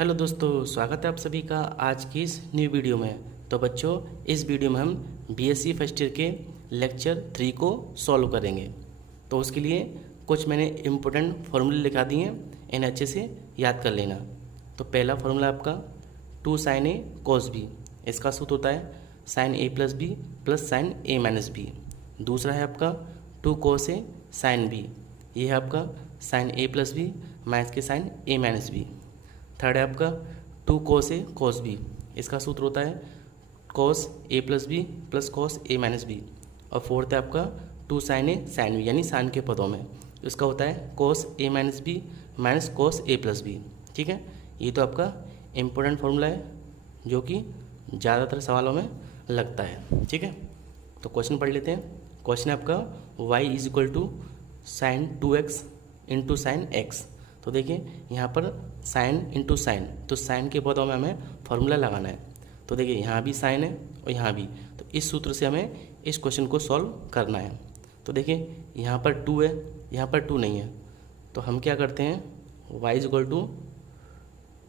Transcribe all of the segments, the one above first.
Hello दोस्तों, स्वागत है आप सभी का आज की इस न्यू वीडियो में। तो बच्चों, इस वीडियो में हम बीएससी फर्स्ट ईयर के लेक्चर 3 को सॉल्व करेंगे। तो उसके लिए कुछ मैंने इम्पोर्टेंट फार्मूले लिखा दिए हैं, इन्हें अच्छे से याद कर लेना। तो पहला फार्मूला आपका 2 sin a cos b, इसका सूत्र होता है sin a plus B plus sine A minus B. दूसरा है आपका 2 cos a sin b, ये है आपका sin a plus B minus के sine A minus B. Third है आपका 2 cos a cos b, इसका सूत्र होता है cos a plus B plus cos a minus B. और फोर्थ है आपका 2 sin a sin b, यानी साइन के पदों में इसका होता है cos a minus B minus cos a plus B. ठीक है, ये तो आपका इम्पोर्टेंट फार्मूला है जो कि ज़्यादातर सवालों में लगता है। ठीक है, तो क्वेश्चन पढ़ लेते हैं। क्वेश्चन है आपका y is equal to sine 2x into sine X. तो देखिए यहाँ पर साइन इंटू साइन, तो साइन के पदों में हमें फॉर्मूला लगाना है। तो देखिए यहाँ भी साइन है और यहाँ भी, तो इस सूत्र से हमें इस क्वेश्चन को सॉल्व करना है। तो देखिए यहाँ पर 2 है, यहाँ पर 2 नहीं है, तो हम क्या करते हैं y इज इक्वल टू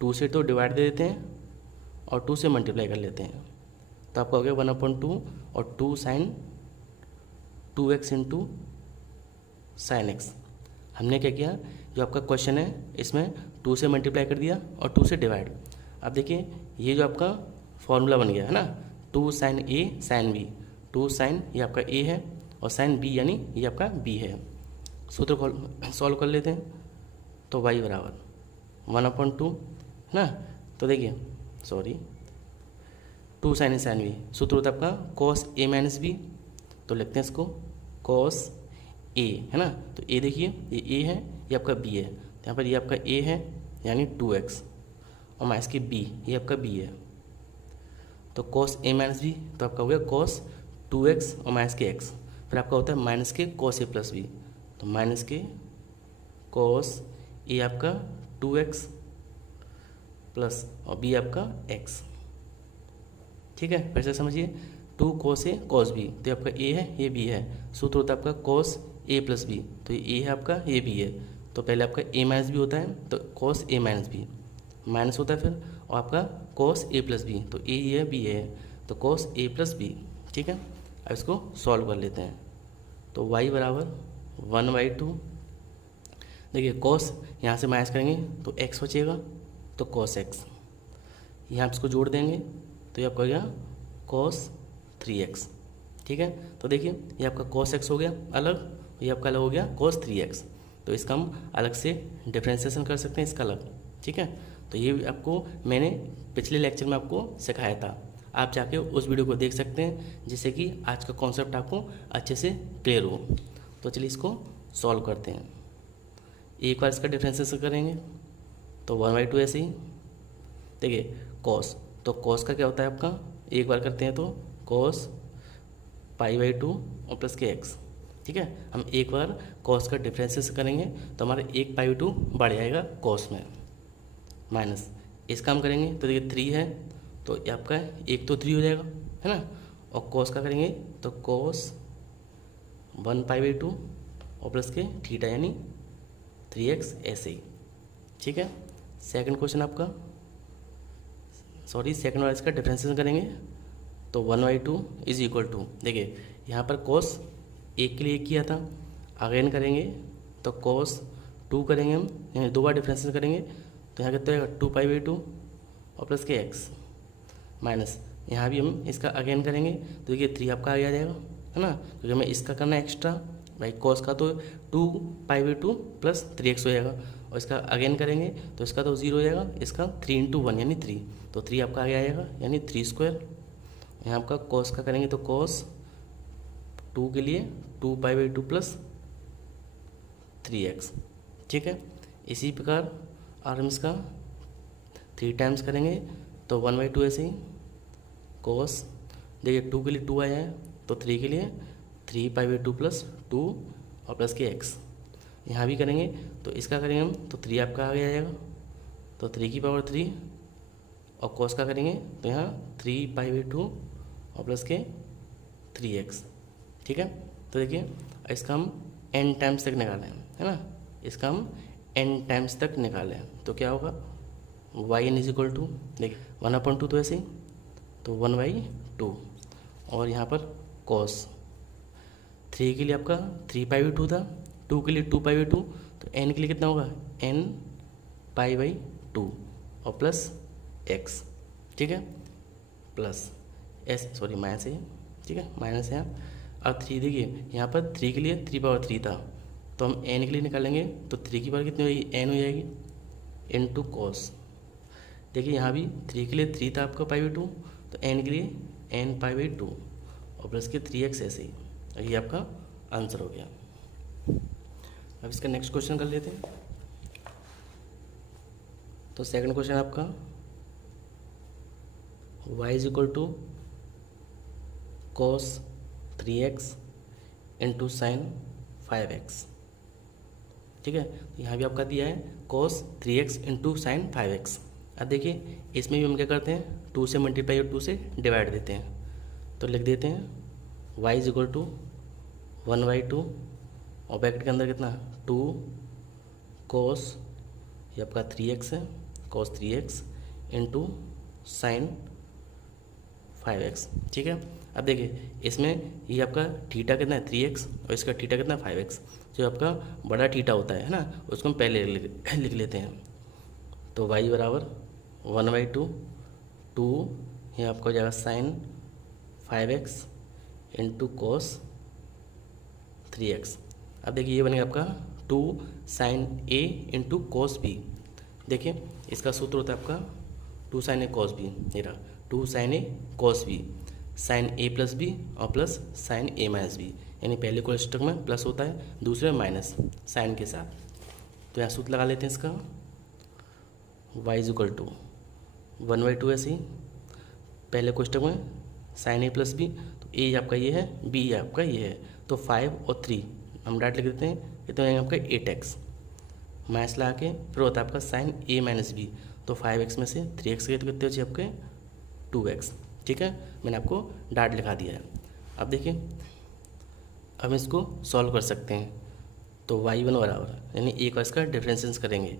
2 से तो डिवाइड दे देते हैं और 2 से मल्टीप्लाई कर लेते हैं। तो आपका हो गया 1/2 और 2 sign 2x into sine x. हमने क्या किया, जो आपका क्वेश्चन है इसमें 2 से मल्टीप्लाई कर दिया और 2 से डिवाइड। अब देखिए ये जो आपका फॉर्मूला बन गया है ना, 2 sin a sin b, 2 sin ये आपका a है और sin b यानी ये आपका b है। सूत्र को सॉल्व कर लेते हैं। तो y बराबर 1/2 ना, तो देखिए sorry 2 sin a sin b, सूत्र होता है आपका cos a माइनस b। तो लिखते हैं इसको cos a, है ना। तो a देखिए ये a है, ये आपका b है, तो यहाँ पर ये आपका a है यानी 2x और माइनस के b, ये आपका b है। तो cos a माइनस b, तो आपका हो गया cos 2x और माइनस के x, फिर आपका होता है माइनस के cos a प्लस b, तो माइनस के cos a आपका 2x प्लस और b आपका x। ठीक है, फिर से समझिए 2 cos a cos b, तो ये आपका a है ये b है, सूत्र होता है आपका cos a प्लस बी, तो ये a है आपका ये b है। तो पहले आपका a माइनस बी होता है, तो cos a minus B minus होता है फिर, और आपका cos a प्लस बी, तो a ये है b है, तो cos a प्लस बी। ठीक है, अब इसको सॉल्व कर लेते हैं। तो y बराबर 1/2, देखिए cos यहाँ से माइनस करेंगे तो x बचेगा, तो cos x, यहाँ आप इसको जोड़ देंगे तो ये आपका हो गया cos 3x। ठीक है, तो देखिए ये आपका cos x हो गया अलग, ये आपका अलग हो गया cos 3x, तो इसका हम अलग से डिफ्रेंसिएशन कर सकते हैं, इसका अलग। ठीक है, तो ये आपको मैंने पिछले लेक्चर में आपको सिखाया था, आप जाके उस वीडियो को देख सकते हैं, जिससे कि आज का कॉन्सेप्ट आपको अच्छे से क्लियर हो। तो चलिए इसको सॉल्व करते हैं। एक बार इसका डिफ्रेंसिएशन करेंगे तो 1/2 ऐसे ही। देखिए cos, तो cos का क्या होता है आपका, एक बार करते हैं तो cos π/2 और प्लस के x। ठीक है, हम एक बार cos का डिफरेंशिएशन करेंगे तो हमारा 1/2 बढ़ जाएगा cos में, माइनस इसका हम करेंगे तो देखिए 3 है, तो ये आपका एक तो 3 हो जाएगा, है ना। और cos का करेंगे तो cos 1π/2 और प्लस के थीटा यानी 3x ऐसे ही। ठीक है, सेकंड क्वेश्चन आपका, सॉरी सेकंड वाला इसका डिफरेंशिएशन करेंगे तो 1/2 इज इक्वल टू, देखिए यहाँ पर cos एक के लिए एक किया था, अगेन करेंगे तो cos 2 करेंगे हम, यानी 2 बार डिफरेंशिएशन करेंगे तो यहाँ कितना होगा 2π/2 और प्लस के x, माइनस यहाँ भी हम इसका अगेन करेंगे तो देखिए 3 आपका आगे आ जाएगा, है ना, क्योंकि हमें इसका करना है एक्स्ट्रा भाई। cos का तो 2π/2 प्लस 3x हो जाएगा, और इसका अगेन करेंगे तो इसका तो 0 हो जाएगा, इसका 3 × 1 यानी 3, तो 3 आपका आगे आ जाएगा यानी 3²। यहाँ आपका cos का करेंगे तो cos 2 के लिए 2π/2 प्लस 3x। ठीक है, इसी प्रकार और हम इसका 3 टाइम्स करेंगे तो 1/2 ऐसे ही cos, देखिए 2 के लिए 2 आया है तो 3 के लिए 3π/2 प्लस 2 और प्लस के x। यहाँ भी करेंगे तो इसका करेंगे हम तो 3 आपका आगे आ जाएगा, तो 3 की पावर 3, और cos का करेंगे तो यहाँ 3π/2 और प्लस के 3x। ठीक है, तो देखिए इसका हम n टाइम्स तक निकालें, है ना, इसका हम n टाइम्स तक निकालें तो क्या होगा Y N is equal to, देखिए 1/2 तो ऐसे ही, तो 1/2 और यहाँ पर कॉस 3 के लिए आपका 3π/2 था, 2 के लिए 2π/2, तो n के लिए कितना होगा nπ/2 और प्लस x, ठीक है, प्लस s, सॉरी माइनस है, ठीक है, माइनस है। अब 3 देखिए यहाँ पर 3 के लिए 3/3 था, तो हम n के लिए निकालेंगे तो 3 की पावर कितनी होगी, n हो जाएगी इनटू कॉस। देखिए यहाँ भी 3 के लिए 3 था आपका π/2, तो n के लिए nπ/2 और प्लस के 3x ऐसे ही। ये आपका आंसर हो गया। अब इसका नेक्स्ट क्वेश्चन कर लेते हैं। तो सेकंड क्वेश्चन आपका y is equal to cos 3x into sine 5x, ठीक है। यहाँ भी आपका दिया है cos 3x into sine 5x। अब देखिए इसमें भी हम क्या करते हैं, 2 से मल्टीप्लाई और 2 से डिवाइड देते हैं, तो लिख देते हैं y इज इक्वल टू 1/2 और ब्रैकेट के अंदर कितना 2 cos, ये आपका 3x है, cos 3x into sine 5x, ठीक है। अब देखिए इसमें ये आपका थीटा कितना है 3x और इसका थीटा कितना है 5x। जो आपका बड़ा थीटा होता है ना, उसको हम पहले लिख लेते हैं। तो y बराबर 1/2, 2 ये आपका हो जाएगा sign 5x into cos 3x। अब देखिए ये बनेगा आपका 2 sine a into cos b। देखिए इसका सूत्र होता है आपका 2 साइन a कोस b, ये रहा 2 sine a cos b, sine a plus b और plus sine a minus b, यानी पहले कोष्ठक में प्लस होता है, दूसरे में माइनस साइन के साथ। तो यहाँ सूत्र लगा लेते हैं इसका, y इज इक्वल टू 1/2 ऐसे ही, पहले कोष्ठक में साइन a प्लस b, तो a आपका ये है, b आपका ये है, तो 5 और 3 हम डायरेक्ट लिख देते हैं, कितना आएगा आपका 8x, माइनस लगा के फिर होता है आपका साइन a माइनस b, तो 5x में से 3x गए तो कितने बचे आपके 2x, ठीक है। मैंने आपको डाट लिखा दिया है। अब देखिए हम इसको सॉल्व कर सकते हैं। तो y1 बराबर यानी एक और इसका डिफरेंशिएशन करेंगे,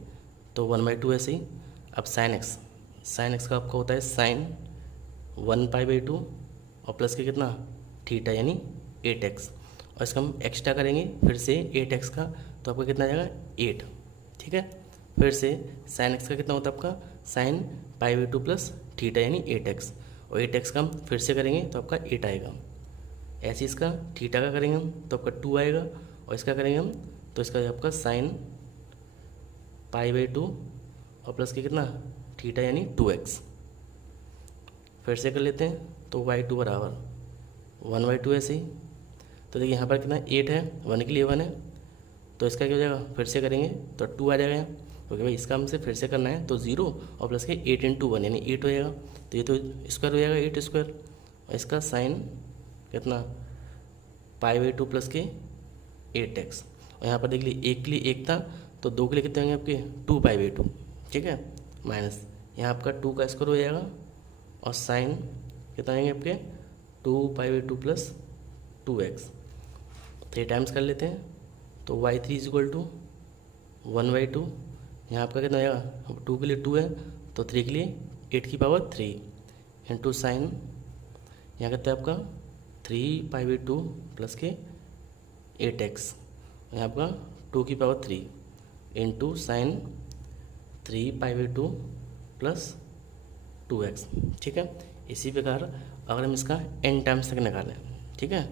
तो 1/2 ऐसे ही। अब साइन x का आपका होता है साइन 1π/2 और प्लस के कितना थीटा यानी 8x, और इसका हम एक्स्ट्रा करेंगे फिर से 8x का, तो आपका कितना आ जाएगा 8, ठीक है। फिर से साइन x का कितना होता है आपका साइन π/2 प्लस थीटा यानी 8x, और 8x का हम फिर से करेंगे तो आपका 8 आएगा। ऐसे इसका थीटा का करेंगे हम तो आपका 2 आएगा, और इसका करेंगे हम तो इसका आपका साइन π/2 और प्लस के कितना थीटा यानी 2x। फिर से कर लेते हैं, तो y2 बराबर 1/2 ऐसे ही। तो देखिए यहाँ पर कितना 8 है, 1 के लिए 1 है, तो इसका क्या हो जाएगा फिर से करेंगे तो 2 आ जाएगा, क्योंकि भाई इसका हमसे फिर से करना है, तो 0 और प्लस के 8 × 1 यानी 8 हो जाएगा, तो ये तो स्क्वायर हो जाएगा 8 स्क्वायर, और इसका साइन कितना π/2 प्लस के 8x, और यहाँ पर देख लीजिए 1 के लिए 1 था, तो 2 के लिए कितने होंगे आपके 2π/2, ठीक है, माइनस यहाँ आपका 2 का स्क्वायर हो जाएगा, और साइन कितना आएंगे आपके 2π/2 प्लस 2x। 3 टाइम्स कर लेते हैं, तो y3 इज इक्वल टू 1/2, यहाँ आपका कितना आएगा 2 के लिए 2 है, तो 3 के लिए 8 की पावर 3 इंटू साइन यहाँ कितना है आपका 3π/2 प्लस के 8x, यहाँ आपका 2 की power 3 into sine 3π/2 plus 2x, ठीक है। इसी प्रकार अगर हम इसका n टाइम्स तक निकालें, ठीक है,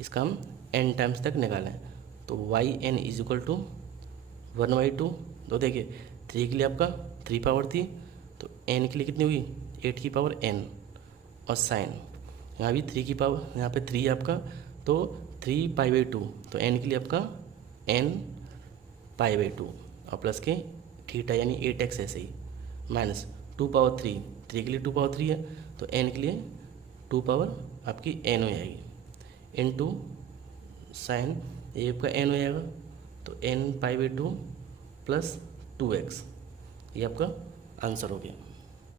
इसका हम n टाइम्स तक निकालें, तो yn इज इक्वल टू 1/2। तो देखिए 3 के लिए आपका 3 पावर थी, तो n के लिए कितनी हुई 8 की पावर n, और साइन यहाँ भी 3 की पावर, यहाँ पे 3 आपका, तो 3π/2, तो n के लिए आपका nπ/2 और प्लस के थीटा यानी 8x ऐसे ही, माइनस 2 पावर 3, 3 के लिए 2 पावर 3 है, तो n के लिए 2 पावर आपकी n हो जाएगी, इनटू साइन ये आपका n हो जाएगा, तो nπ/2 प्लस 2x, ये आपका आंसर हो गया।